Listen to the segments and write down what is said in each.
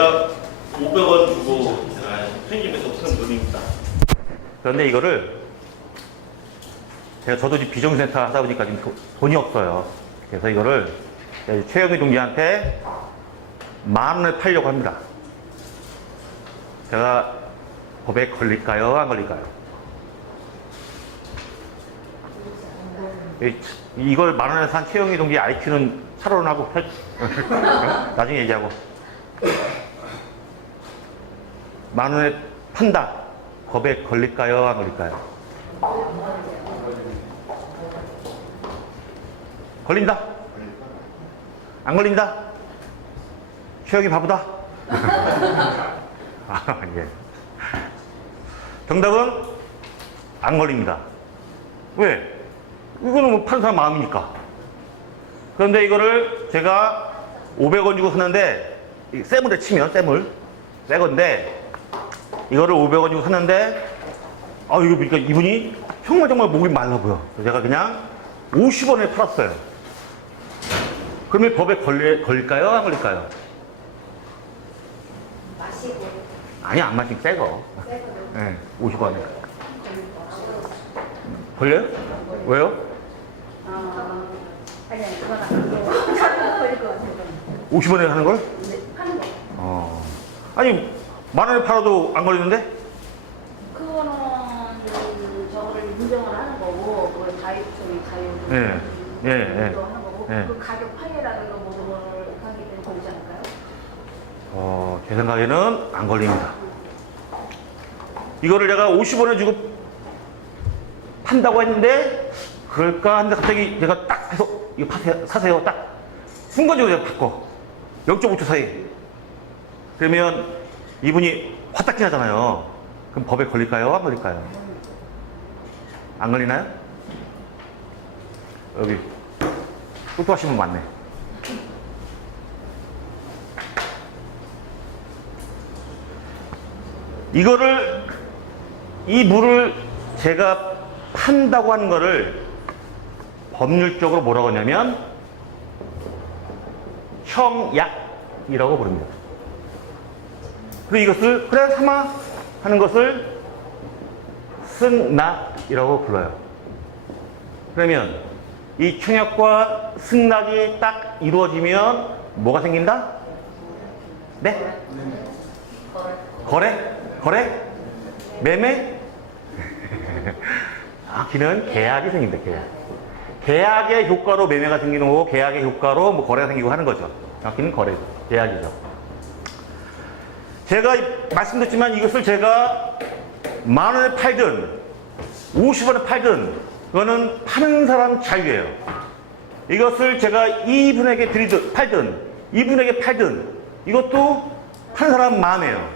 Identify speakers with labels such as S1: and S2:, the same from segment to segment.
S1: 얘가 500원 주고 편집에서 푸는 돈입니다. 그런데 이거를 제가 저도 지금 비정센터 하다 보니까 지금 도- 돈이 없어요. 그래서 이거를 최영희 동지한테 만 원에 팔려고 합니다. 제가 법에 걸릴까요? 안 걸릴까요? 이- 이걸 만 원에 산 최영희 동지 IQ는 차론하고 펼- 나중에 얘기하고 만 원에 판다. 법에 걸릴까요? 안 걸릴까요? 걸린다? 안 걸린다? 최영이 바보다? 아, 예. 정답은 안 걸립니다. 왜? 이거는 뭐 사람 마음이니까. 그런데 이거를 제가 500원 주고 샀는데, 이 쇠물에 치면, 쇠물. 새 건데, 이거를 500원 주고 샀는데, 아, 이거 보니까 이분이 정말 정말 목이 말라 보여. 제가 그냥 50원에 팔았어요. 그러면 법에 걸리, 걸릴까요? 안 걸릴까요?
S2: 마시고
S1: 아니, 안 마시면 새 거.
S2: 새거를
S1: 네, 50원에. 걸려요? 왜요?
S2: 아 아니 아니 그건 아니고 차가 걸릴 것 같아요.
S1: 50원에 하는 걸?
S2: 근데 파는 거
S1: 어. 아니, 만 원에 팔아도 안 걸리는데?
S2: 그거는 그 저거를 인정을 하는 거고 그걸 자유 저기 자유
S1: 예, 예, 예.
S2: 인정하는 거고
S1: 예.
S2: 그 가격 파괴라든가 모든 걸 하기 때문에 걸리지 않을까요?
S1: 어, 제 생각에는 안 걸립니다. 이거를 내가 50원을 주고 판다고 했는데, 그럴까 하는데 갑자기 제가 딱 해서, 이거 파세요, 사세요. 딱. 순간적으로 내가 바꿔. 0.5초 사이. 그러면 이분이 화딱 지나잖아요. 그럼 법에 걸릴까요? 안 걸릴까요? 안 걸리나요? 여기. 똑똑하신 분 많네. 이거를 이 물을 제가 판다고 하는 거를 법률적으로 뭐라고 하냐면 청약이라고 부릅니다. 그리고 이것을 그래 삼아 하는 것을 승낙이라고 불러요. 그러면 이 청약과 승낙이 딱 이루어지면 뭐가 생긴다? 네? 거래? 거래? 매매? 아, 기는 계약이 생긴다, 계약. 계약의 효과로 매매가 생기는 거고, 계약의 효과로 뭐 거래가 생기고 하는 거죠. 정확히는 거래죠. 계약이죠. 제가 말씀드렸지만 이것을 제가 만 원에 팔든, 50원에 팔든, 그거는 파는 사람 자유예요. 이것을 제가 이분에게 드리든, 팔든, 이분에게 팔든, 이것도 파는 사람 마음이에요.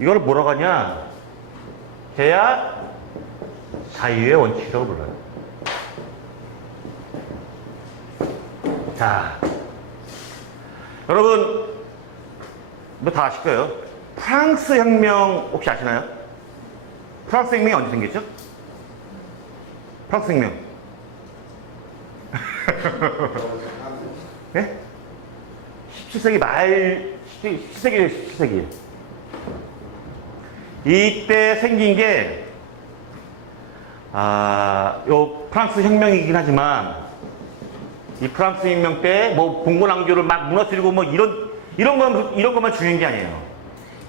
S1: 이걸 뭐라고 하냐? 계약 자유의 원칙이라고 불러요. 자, 여러분, 뭐 다 아실 거예요. 프랑스 혁명 혹시 아시나요? 프랑스 혁명이 언제 생겼죠? 프랑스 혁명. 네? 17세기 말, 17세기, 17세기. 이때 생긴 게, 아, 요 프랑스 혁명이긴 하지만, 이 프랑스 혁명 때 뭐 봉건왕조를 막 무너뜨리고 뭐 이런, 이런 건, 이런 것만 중요한 게 아니에요.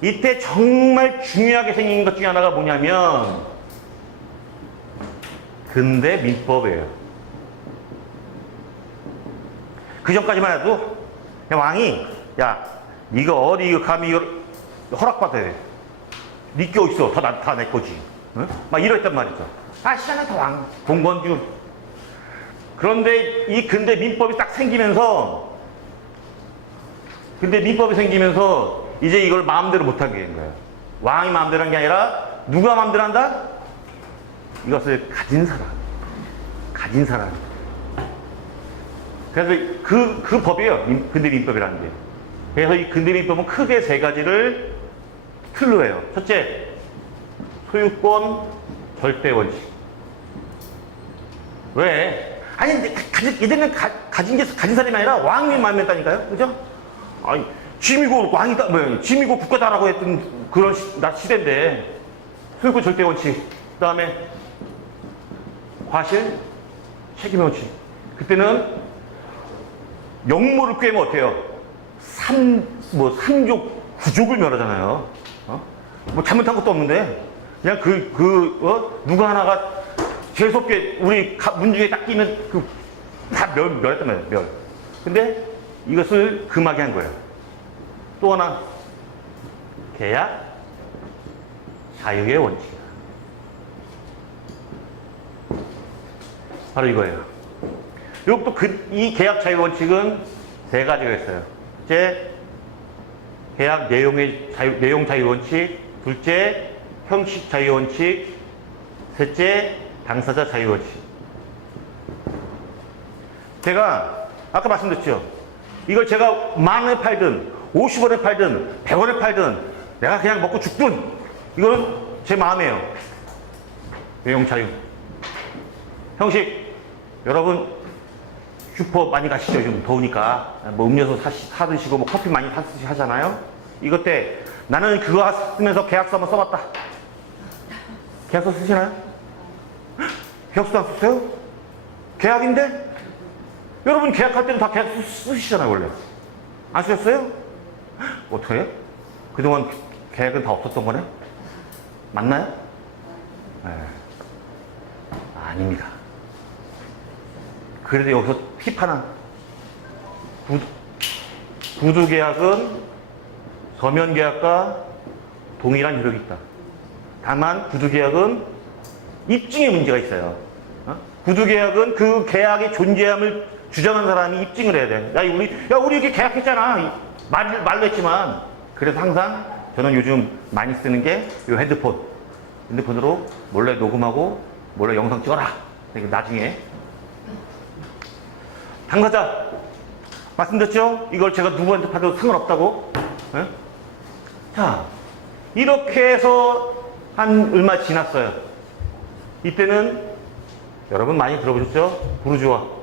S1: 이때 정말 중요하게 생긴 것 중에 하나가 뭐냐면, 근대 민법이에요. 그 전까지만 해도, 왕이, 야, 네가 어디 이거 감히 허락받아야 돼. 니게 어딨어? 다, 다 내 거지. 응? 막 이랬단 말이죠. 아, 시간은 다 왕, 봉건주. 그런데 이 근대 민법이 딱 생기면서, 근데 민법이 생기면서 이제 이걸 마음대로 못하게 된 거예요. 왕이 마음대로 한 게 아니라 누가 마음대로 한다? 이것을 가진 사람. 가진 사람. 그래서 그, 그 법이에요. 민- 근대 민법이라는 게. 그래서 이 근대 민법은 크게 세 가지를 틀로 해요. 첫째, 소유권 절대 원칙. 왜? 아니, 근데 가- 가진, 예전에는 가, 가진 게 가진 사람이 아니라 왕이 마음에 했다니까요? 그죠? 아니, 짐이고 왕이다, 뭐, 짐이고 국가다라고 했던 그런 시, 나 시대인데, 소유권 절대 원칙, 그 다음에 과실, 책임의 원칙. 그때는 영모를 꿰면 어때요? 삼, 뭐, 삼족, 구족을 멸하잖아요. 어? 뭐, 잘못한 것도 없는데, 그냥 그, 그, 어? 누가 하나가 재수없게 우리 가- 문중에 딱 끼면 그, 다 멸, 멸했단 말이에요, 멸. 근데 이것을 금하게 한 거예요. 또 하나, 계약, 자유의 원칙이다. 바로 이거예요. 이것도 그, 이 계약 자유 원칙은 세 가지가 있어요. 첫째, 계약 내용의 자유, 내용 자유 원칙. 둘째, 형식 자유 원칙. 셋째, 당사자 자유 원칙. 제가 아까 말씀드렸죠. 이걸 제가 만 원에 팔든 50원에 팔든 100원에 팔든 내가 그냥 먹고 죽든 이거는 제 마음이에요. 내용 자유. 형식 여러분 슈퍼 많이 가시죠 좀 더우니까 뭐 음료수 사시, 사드시고 뭐 커피 많이 사드시 하잖아요 이것 때 나는 그거 쓰면서 계약서 한번 써봤다 계약서 쓰시나요? 헉, 계약서도 안 썼어요? 계약인데? 여러분 계약할 때는 다 계약서 쓰시잖아요 원래 안 쓰셨어요? 헉, 어떡해? 그동안 계약은 다 없었던 거네? 맞나요? 네. 아닙니다. 그래도 여기서 팁 하나. 구두, 구두 계약은 서면 계약과 동일한 효력이 있다. 다만 구두 계약은 입증에 문제가 있어요. 어? 구두 계약은 그 계약의 존재함을 주장한 사람이 입증을 해야 돼. 야, 우리, 야, 우리 이렇게 계약했잖아. 이 말, 말로 했지만. 그래서 항상 저는 요즘 많이 쓰는 게 이 핸드폰. 핸드폰으로 몰래 녹음하고 몰래 영상 찍어라. 나중에. 당사자. 말씀드렸죠? 이걸 제가 누구한테 받아도 상관없다고. 예? 자, 이렇게 해서 한 얼마 지났어요. 이때는 여러분 많이 들어보셨죠? 부르주아.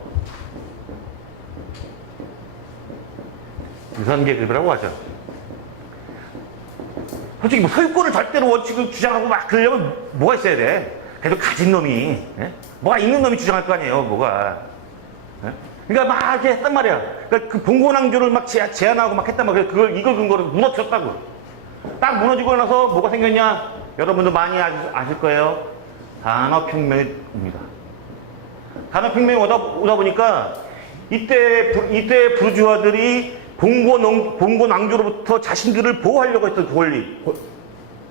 S1: 유산계급이라고 하죠. 솔직히 뭐 소유권을 절대로 원칙을 주장하고 막 그러려면 뭐가 있어야 돼? 그래도 가진 놈이, 예? 뭐가 있는 놈이 주장할 거 아니에요, 뭐가. 예? 그러니까 막 이렇게 했단 말이야. 그러니까 그 봉건왕조를 막 제, 제안하고 막 했단 말이야. 그걸, 이걸 근거로 무너뜨렸다고. 딱 무너지고 나서 뭐가 생겼냐? 여러분도 많이 아실, 거예요. 산업혁명입니다. 산업혁명이 오다, 오다 보니까 이때, 부- 이때 부르주아들이 봉건, 왕조로부터 자신들을 보호하려고 했던 그 권리. 고-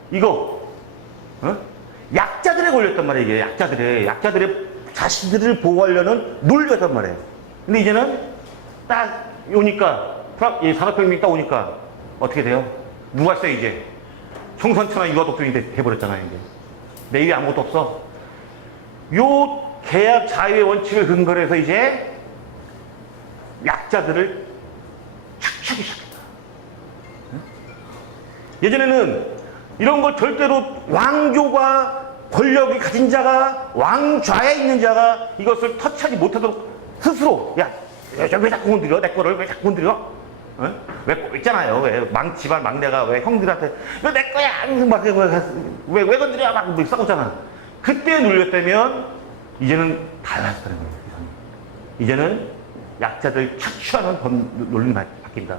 S1: 이거, 어? 약자들에 걸렸단 말이에요, 이게. 약자들의, 약자들의 자신들을 보호하려는 논리였단 말이에요. 근데 이제는 딱 오니까, 산업혁명이 딱 오니까 어떻게 돼요? 누가 써, 이제? 총선처럼 돼- 돼버렸잖아요, 이제. 내 입에 아무것도 없어. 요 계약 자유의 원칙을 근거로 해서 이제 약자들을 예전에는 이런 걸 절대로 왕조가 권력이 가진 자가 왕좌에 있는 자가 이것을 터치하지 못하도록 스스로 야, 야, 왜 자꾸 건드려? 내 거를 왜 자꾸 건드려? 어? 왜꼭 있잖아요. 왜 망, 집안 막내가 왜 형들한테 왜 내 거야? 막, 왜, 왜, 왜 건드려? 막 뭐 싸우잖아. 그때 눌렸다면 이제는 달라졌다는 거예요. 이제는 약자들 착취하는 법 논리 바- 바뀐다.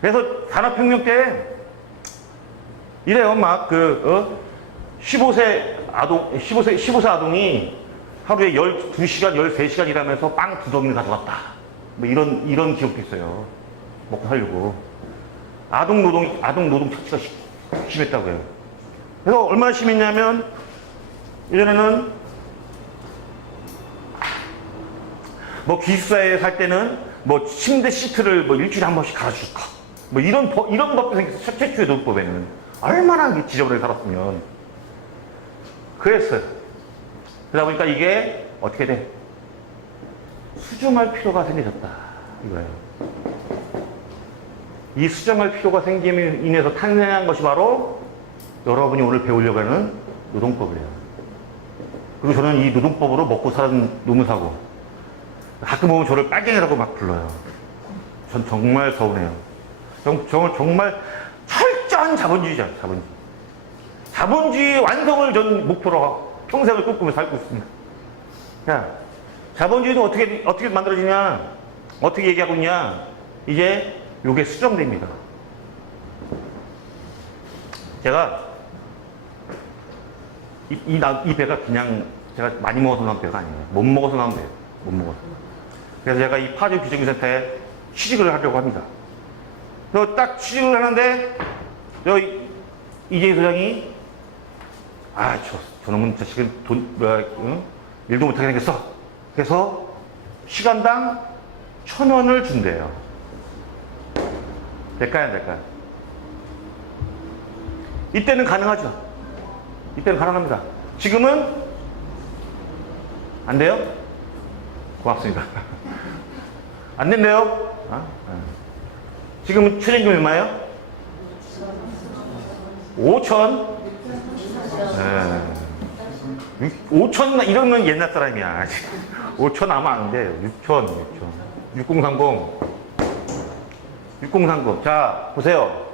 S1: 그래서 산업혁명 때 이래요. 막 그, 어? 15세 아동, 15세, 15세 아동이 하루에 12시간, 13시간 일하면서 빵 두 덩이를 가져갔다. 뭐 이런, 이런 기억도 있어요. 먹고 살려고. 아동 노동, 아동 노동 착취가 시- 심했다고 해요. 그래서 얼마나 심했냐면, 예전에는 뭐 기숙사에 살 때는 뭐 침대 시트를 뭐 일주일에 한 번씩 갈아줄까. 뭐 이런 법, 이런 법도 생겼어. 첫- 최초의 노동법에는. 얼마나 지저분하게 살았으면. 그랬어요. 그러다 보니까 이게 어떻게 돼? 수정할 필요가 생겨졌다. 이거예요. 이 수정할 필요가 생김으로 인해서 탄생한 것이 바로 여러분이 오늘 배우려고 하는 노동법이에요. 그리고 저는 이 노동법으로 먹고 사는 노무사고 가끔 보면 저를 빨갱이라고 막 불러요. 전 정말 서운해요. 정, 정, 정말 철저한 자본주의자, 자본주의. 자본주의 완성을 전 목표로 평생을 꿈꾸며 살고 있습니다. 자, 자본주의는 어떻게, 어떻게 만들어지냐? 어떻게 얘기하고 있냐? 이제 요게 수정됩니다. 제가 이, 이, 나- 이 배가 그냥 제가 많이 먹어서 나온 배가 아니에요. 못 먹어서 나온 배예요. 못 먹어서. 그래서 제가 이 파주 비정규센터에 취직을 하려고 합니다. 그래서 딱 취직을 하는데, 여기 이재희 소장이, 아, 저, 저놈은 자식은 돈, 뭐야, 응? 일도 못하게 생겼어. 그래서 시간당 천 원을 준대요. 될까요, 안 될까요? 이때는 가능하죠. 이때는 가능합니다. 지금은 안 돼요? 고맙습니다. 안 된대요? 어? 어. 지금은 최저임금 얼마예요? 5천? 네. 5천 이러면 옛날 사람이야. 5천 아마 안 돼. 6천, 6천. 6030. 6030. 자, 보세요.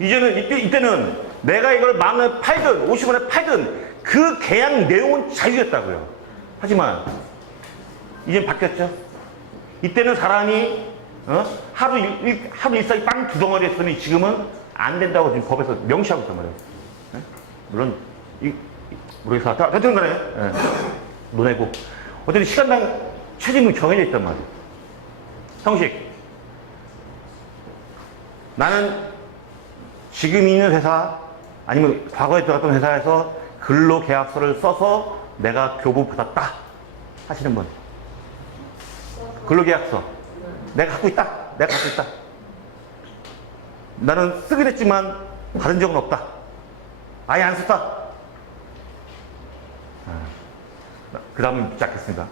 S1: 이제는 이때, 이때는 내가 이걸 만 원에 팔든 50원에 팔든 그 계약 내용은 자유였다고요. 하지만 이제 바뀌었죠. 이때는 사람이 어? 하루 일, 일- 하루 일상이 빵 두 덩어리 했으니 지금은 안 된다고 지금 법에서 명시하고 있단 말이에요. 네? 물론 이, 이- 모르겠어. 다 어쨌든 간에 예. 논해고 어쨌든 시간당 최저임금 정해져 있단 말이에요. 형식 나는 지금 있는 회사 아니면 과거에 들어갔던 회사에서 근로계약서를 써서 내가 교부 받았다 하시는 분 근로계약서 내가 갖고 있다 내가 갖고 있다 나는 쓰긴 했지만 받은 적은 없다 아예 안 썼다 그 다음은 묻지 않겠습니다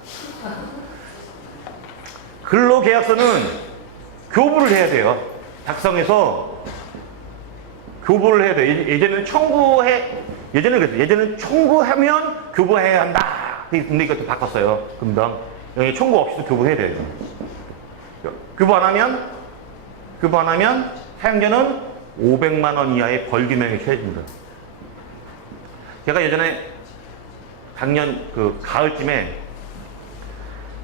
S1: 근로계약서는 교부를 해야 돼요 작성해서 교부를 해야 돼. 예- 예전에는 청구해, 예전에 그랬어요. 예전에는 청구하면 교부해야 한다. 근데 이것도 바꿨어요. 금방. 여기 청구 없이도 교부해야 돼요. 교부 안 하면, 교부 안 하면 사용자는 500만 원 이하의 벌금형이 처해집니다. 제가 예전에 작년 그 가을쯤에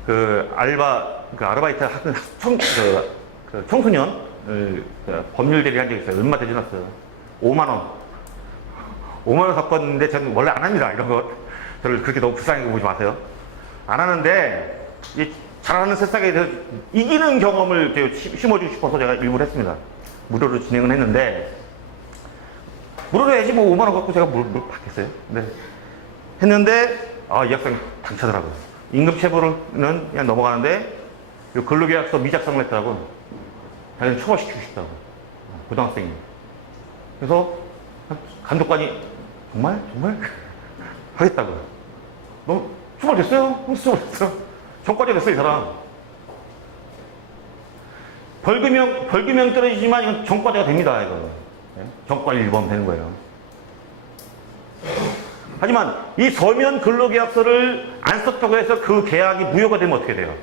S1: 그 알바, 그 아르바이트 하는 청, 그, 그 청소년, 을 그 법률 대리 한 적이 있어요. 얼마 되지 않았어요. 5만 원. 5만 원 섞었는데 저는 원래 안 합니다. 이런 거. 저를 그렇게 너무 불쌍하게 보지 마세요. 안 하는데, 이 잘하는 새싹에 대해서 이기는 경험을 심어주고 싶어서 제가 일부러 했습니다. 무료로 진행을 했는데, 무료로 해야지 뭐 5만원 갖고 제가 뭘, 뭘 받겠어요. 네. 했는데, 아, 이 학생 당차더라고요. 임금 체불은 그냥 넘어가는데, 이 근로계약서 미작성을 했더라고요. 자기는 처벌시키고 싶다고. 고등학생이. 그래서 감독관이 정말? 정말? 하겠다고요. 너? 무슨 처벌됐어? 전과자 됐어, 이 사람. 벌금형, 벌금형 떨어지지만 이건 전과자가 됩니다, 이거. 네? 전과 1범 되는 거예요. 하지만 이 서면 근로계약서를 안 썼다고 해서 그 계약이 무효가 되면 어떻게 돼요?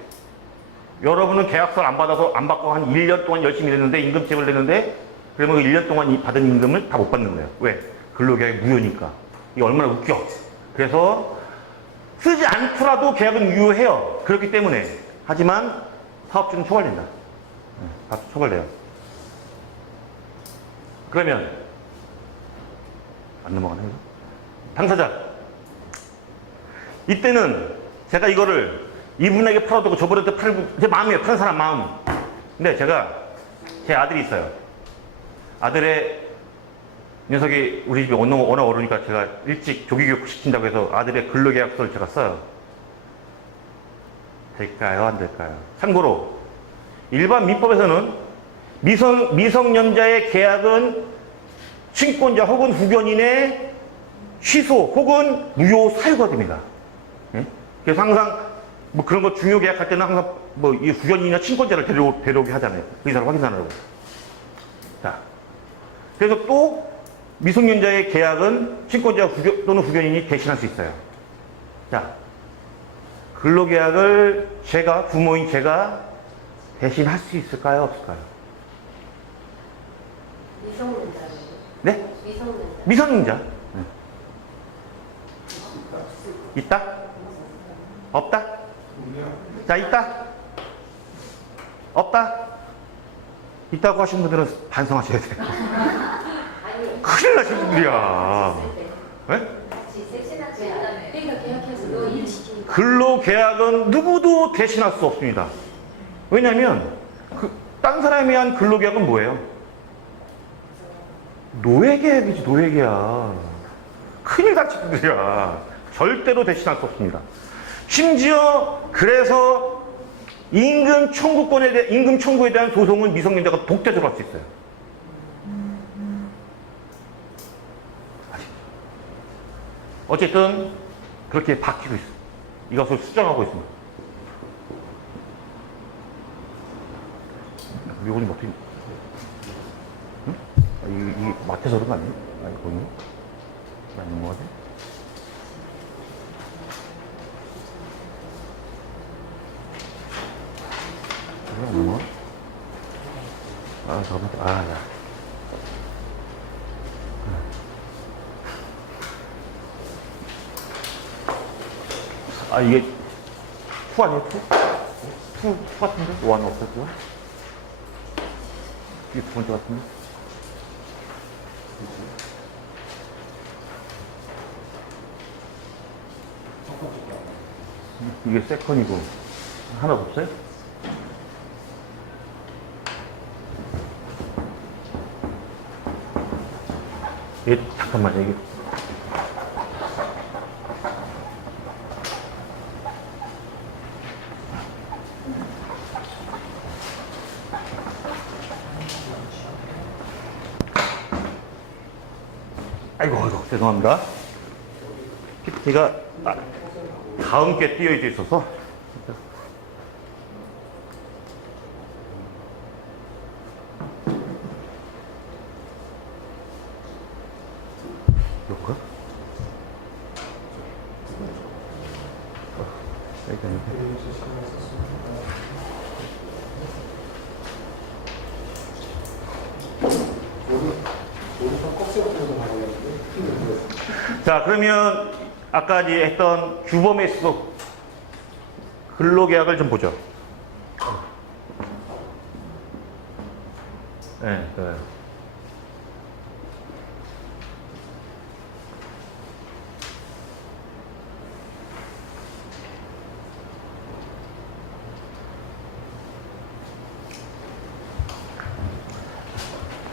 S1: 여러분은 계약서를 안 받아서 안 받고 한 1년 동안 열심히 일했는데 임금체불 냈는데 그러면 그 1년 동안 이 받은 임금을 다 못 받는 거예요. 왜? 근로계약이 무효니까. 이게 얼마나 웃겨. 그래서 쓰지 않더라도 계약은 유효해요. 그렇기 때문에. 하지만 사업주는 처벌된다. 네, 처벌돼요. 그러면 안 넘어가네. 이거? 당사자. 이때는 제가 이거를 이분에게 팔아두고 저분한테 팔고 제 마음이에요. 파는 사람 마음. 근데 제가 제 아들이 있어요. 아들의 녀석이 우리 집에 워낙, 워낙 어려우니까 제가 일찍 조기교육 시킨다고 해서 아들의 근로계약서를 제가 써요. 될까요? 안 될까요? 참고로 일반 민법에서는 미성, 미성년자의 계약은 친권자 혹은 후견인의 취소 혹은 무효 사유가 됩니다. 예? 그래서 항상 뭐 그런 거 중요 계약할 때는 항상 뭐 이 후견인이나 친권자를 데려, 데려오게 하잖아요. 그 의사를 확인하려고. 자. 그래서 또 미성년자의 계약은 친권자 후견, 또는 후견인이 대신할 수 있어요. 자. 근로계약을 제가, 부모인 제가 대신할 수 있을까요? 없을까요?
S3: 미성년자.
S1: 네?
S3: 미성년자.
S1: 미성년자. 네. 있다? 없다? 자, 있다? 없다? 있다고 하신 분들은 반성하셔야 돼요. 큰일 나신 분들이야. 네? 근로계약은 누구도 대신할 수 없습니다. 왜냐하면 그, 딴 사람에 의한 근로계약은 뭐예요? 노예계약이지 노예계약. 큰일 다친 분들이야. 절대로 대신할 수 없습니다. 심지어 그래서 임금 청구권에 대해 임금 청구에 대한 소송은 미성년자가 독자적으로 할 수 있어요. 아시죠? 어쨌든 그렇게 바뀌고 있어요. 이것을 수정하고 있습니다. 이거는 어떻게? 응? 아, 이, 이 마트에서 그런 거 아니에요? 아니? 아닌 거 같아? 이거 없는 거? 아 잠깐만. 아 야. 아 이게 투 아니에요 투? 투, 투 같은데? 원 없었고요? 이게 두 번째 같은데? 이게 세컨이고 하나 더 없어요? 예, 잠깐만요. 이게 아이고, 아이고, 죄송합니다. PPT가 아, 다음 게 띄어져 있어서. 이거가? 여기 아닌데. 자, 그러면 아까 이제 했던 규범에 있어서 근로계약을 좀 보죠. 네, 네.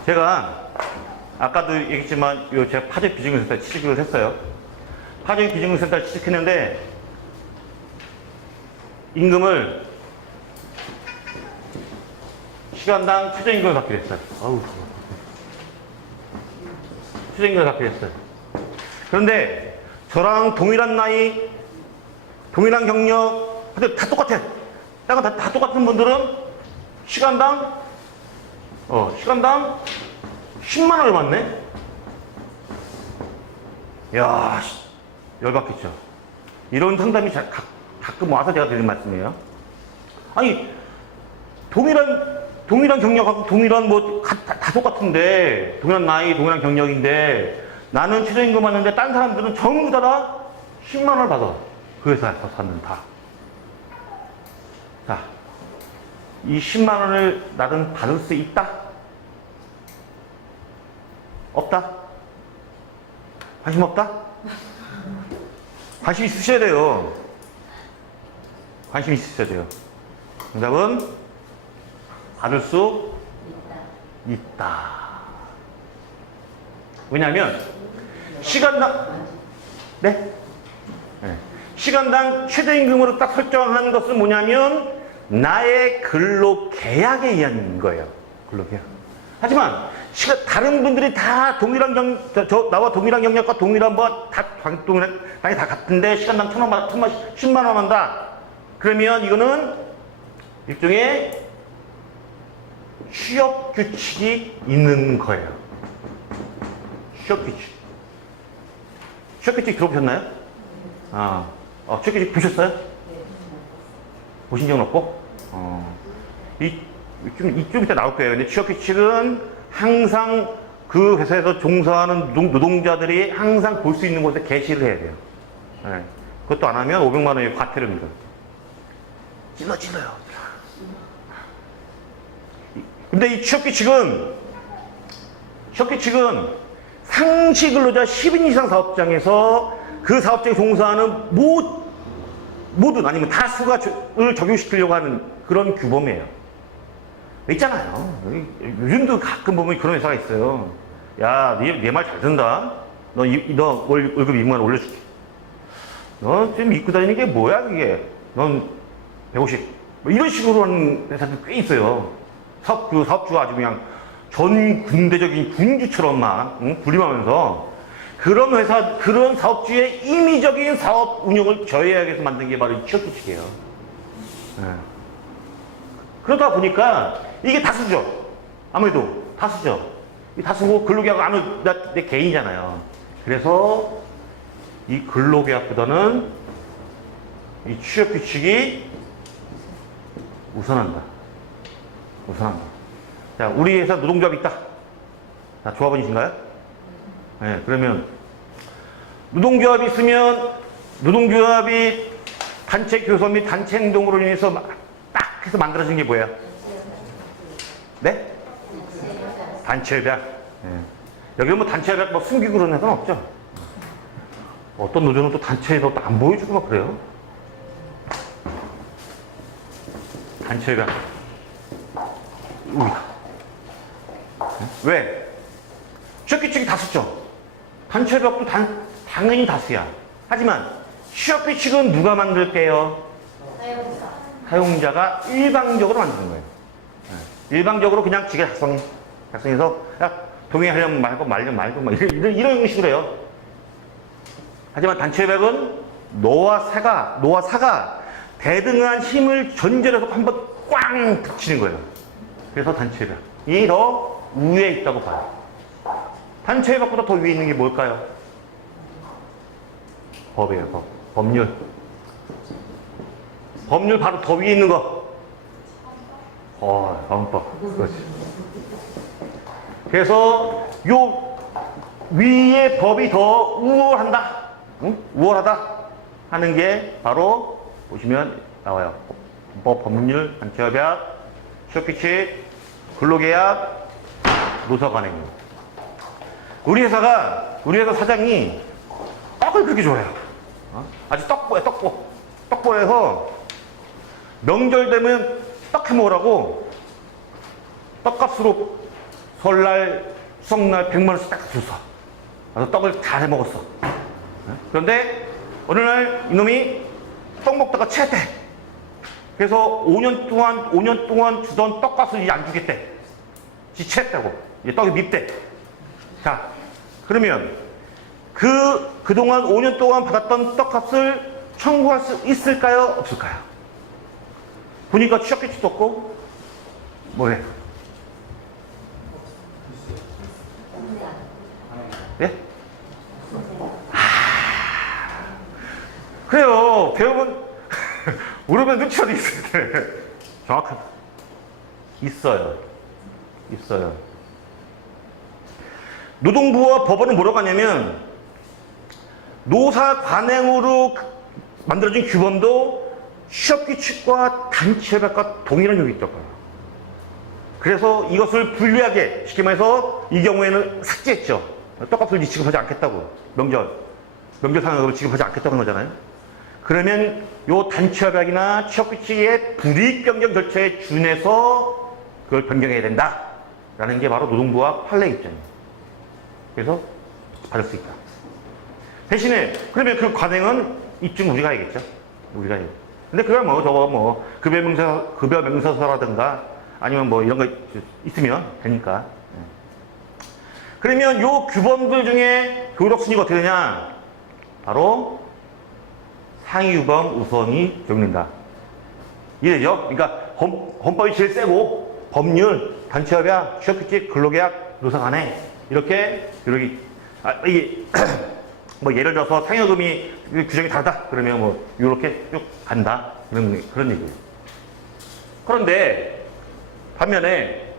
S1: 제가 아까도 얘기했지만 요 제가 파적 비증금센터 취직을 했어요. 파적 비증금센터 취직했는데 임금을 시간당 최저임금을 받기로 했어요. 아우 최저임금을 받기로 했어요. 그런데 저랑 동일한 나이, 동일한 경력, 근데 다 똑같아. 다, 다, 다 똑같은 분들은 시간당 어 시간당 10만 원을 받네? 야, 씨, 열받겠죠. 이런 상담이 자, 가, 가끔 와서 제가 드리는 말씀이에요. 아니, 동일한, 동일한 경력하고 동일한 뭐, 가- 다, 다 똑같은데, 동일한 나이, 동일한 경력인데, 나는 최저임금 받는데, 딴 사람들은 전부 다 10만 원을 받아. 그 회사에서 사는 다. 자, 이 10만 원을 나는 받을 수 있다? 없다? 관심 없다? 관심 있으셔야 돼요. 관심 있으셔야 돼요. 정답은 받을 수 있다. 왜냐하면 시간당 네? 네. 시간당 최저임금으로 딱 설정하는 것은 뭐냐면 나의 근로 계약에 의한 거예요. 근로 계약. 하지만 시간 다른 분들이 다 동일한 경, 저, 저 나와 동일한 경력과 동일한 뭐다 동일한 당이 다 같은데 시간당 천 원만 천만 십만 원 한다. 그러면 이거는 일종의 취업 규칙이 있는 거예요. 취업 규칙. 취업 규칙 들어보셨나요? 아, 어, 취업 규칙 보셨어요? 보신 적은 없고? 어, 이, 좀, 이좀 이따 나올 거예요. 근데 취업 규칙은 항상 그 회사에서 종사하는 노동- 노동자들이 항상 볼 수 있는 곳에 게시를 해야 돼요. 예. 그것도 안 하면 500만 원의 과태료 입니다. 찔러 찔러요. 근데 이 취업 규칙은 취업 규칙은 상시 근로자 10인 이상 사업장에서 그 사업장에 종사하는 모, 모든 아니면 다수가를 적용시키려고 하는 그런 규범이에요. 있잖아요. 요즘도 가끔 보면 그런 회사가 있어요. 야, 네말잘 듣는다. 너, 이- 너 월, 월급 2만 원 올려줄게. 너 지금 입고 다니는 게 뭐야, 그게? 넌 150. 뭐 이런 식으로 하는 회사들 꽤 있어요. 사업주, 사업주가 아주 그냥 전 군대적인 군주처럼 막, 응? 군림하면서 그런 회사, 그런 사업주의 임의적인 사업 운영을 저해하기 위해서 만든 게 바로 이 취업규칙이에요. 예. 그러다 보니까 이게 다수죠. 아무래도 다수죠. 이 다수고 근로계약 아무 나, 내 개인이잖아요. 그래서 이 근로계약보다는 이 취업 규칙이 우선한다. 우선한다. 자, 우리 회사 노동조합 있다. 자, 조합원이신가요? 네, 그러면 노동조합이 있으면 노동조합이 단체 교섭 및 단체 행동으로 인해서 해서 만들어진 게 뭐예요? 네? 단체 협약. 예. 여기는 뭐 단체 협약 뭐 숨기고 그런 회사는 없죠. 어떤 노조는 또 단체에서 또안 보여주고 막 그래요. 단체 협약. 우리다. 예? 왜? 취업규칙이 다수죠. 단체 협약도 단, 당연히 다수야. 하지만 취업규칙은 누가 만들게요?
S3: 사용자.
S1: 사용자가 일방적으로 만드는 거예요. 예. 일방적으로 그냥 지가 작성해. 작성해서, 야, 동의하려면 말고, 말려면 말고, 막 이런, 이런, 식으로 해요. 하지만 단체협약은 너와 사가, 너와 사가 대등한 힘을 전제로 해서 한번 꽝 닥치는 거예요. 그래서 단체협약이 더 위에 있다고 봐요. 단체협약보다 더 위에 있는 게 뭘까요? 법이에요, 법. 법률. 법률 바로 더 위에 있는 거. 어, 헌법. 그렇지. 그래서 요 위의 법이 더 우월한다. 응? 우월하다. 하는 게 바로 보시면 나와요. 법, 법률, 단체협약, 취업규칙, 근로계약, 노사관행입니다. 우리 회사가, 우리 회사 사장이 떡을 그렇게 좋아해요. 어? 아주 떡보야, 떡보. 떡보에서 명절 되면 떡해 먹으라고 떡값으로 설날, 추석날 100만 원씩 딱 줬어. 그래서 떡을 다 해 먹었어. 네? 그런데 어느 날 이놈이 떡 먹다가 체했대. 그래서 5년 동안, 5년 동안 주던 떡값을 이제 안 주겠대. 지 체했다고. 이제 떡이 밉대. 자, 그러면 그, 그동안 5년 동안 받았던 떡값을 청구할 수 있을까요? 없을까요? 보니까 취업규칙도 없고, 뭐해? 예? 아, 그래요. 배우면, 모르면 눈치라도 있을 때. 정확하다. 있어요. 있어요. 노동부와 법원은 뭐라고 하냐면, 노사 관행으로 만들어진 규범도 취업규칙과 단체협약과 동일한 요이 있다고 해요. 그래서 이것을 불리하게 쉽게 말해서 이 경우에는 삭제했죠. 떡값을 지급하지 않겠다고 명절 명절 상여금을 지급하지 않겠다는 거잖아요. 그러면 요 단체협약이나 취업규칙의 불이익 변경 절차에 준해서 그걸 변경해야 된다라는 게 바로 노동부와 판례 입장이에요. 그래서 받을 수 있다. 대신에 그러면 그 관행은 입증 우리가 해야겠죠. 우리가 해요. 근데 그걸 뭐 저거 뭐 급여 명서 급여 명서서라든가 아니면 뭐 이런 거 있으면 되니까. 예. 그러면 요 규범들 중에 교력 순위가 어떻게 되냐? 바로 상위 유범 우선이 적용된다. 이래죠. 그러니까 헌, 헌법이 제일 세고 법률, 단체협약, 취업규칙, 근로계약, 노사간에 이렇게 교력이 아, 이게 뭐 예를 들어서 상여금이 규정이 다르다 그러면 뭐 이렇게 쭉 간다 그런 그런 얘기예요. 그런데 반면에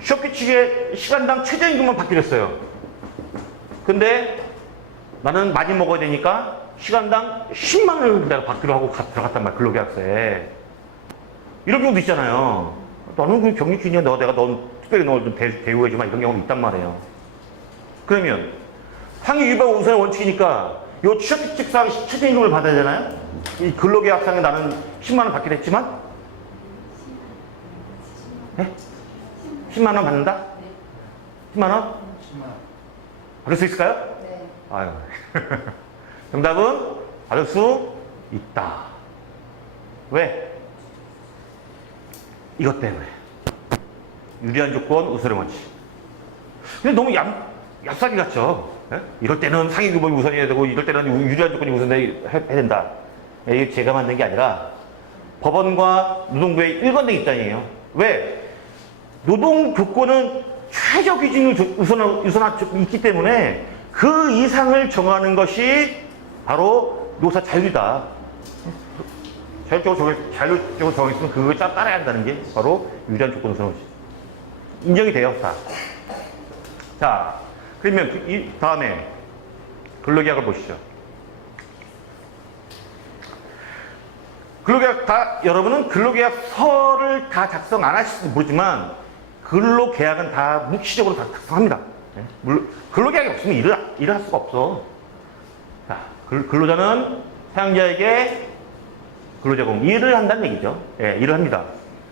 S1: 쇼키치게 시간당 최저임금만 받기로 했어요. 근데 나는 많이 먹어야 되니까 시간당 10만 원을 내가 받기로 하고 가- 들어갔단 말이야, 근로계약서에. 이런 경우도 있잖아요. 너는 그너 내가 넌 특별히 너를 좀 대, 대우해주마 이런 경우도 있단 말이에요. 그러면 상위 위반 우선의 원칙이니까 요 취업직상 최저임금을 받아야 되나요? 이 근로계약상에 나는 10만 원 받기로 했지만 네? 10만 원 받는다? 10만 원? 받을 수 있을까요?
S3: 네.
S1: 아유. 정답은 받을 수 있다. 왜? 이것 때문에. 유리한 조건, 우선의 원칙. 근데 너무 얌, 얍싸게 같죠? 예? 이럴 때는 상위 규범이 우선이어야 되고, 이럴 때는 유리한 조건이 우선해야 해야 된다. 예, 이게 제가 만든 게 아니라 법원과 노동부의 일관된 입장이에요. 왜? 노동 조건은 최저 기준을 우선하고 있기 때문에 그 이상을 정하는 것이 바로 노사 자율이다. 자율적으로 정해, 자율적으로 정했으면 그걸 따- 따라야 한다는 게 바로 유리한 조건 우선이지. 인정이 돼요, 다. 자, 그러면 그- 이 다음에 근로계약을 보시죠. 근로계약 다 여러분은 근로계약서를 다 작성 안 하실지 모르지만 근로계약은 다 묵시적으로 다 작성합니다. 예? 물- 근로계약이 없으면 일을 일을 할 수가 없어. 자, 근- 근로자는 사용자에게 근로제공 일을 한다는 얘기죠. 예, 일을 합니다.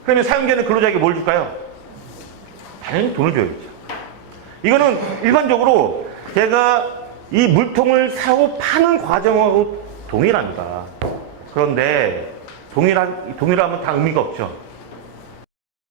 S1: 그러면 사용자는 근로자에게 뭘 줄까요? 당연히 돈을 줘야겠죠. 이거는 일반적으로 제가 이 물통을 사고 파는 과정하고 동일합니다. 그런데 동일하, 동일하면 다 의미가 없죠.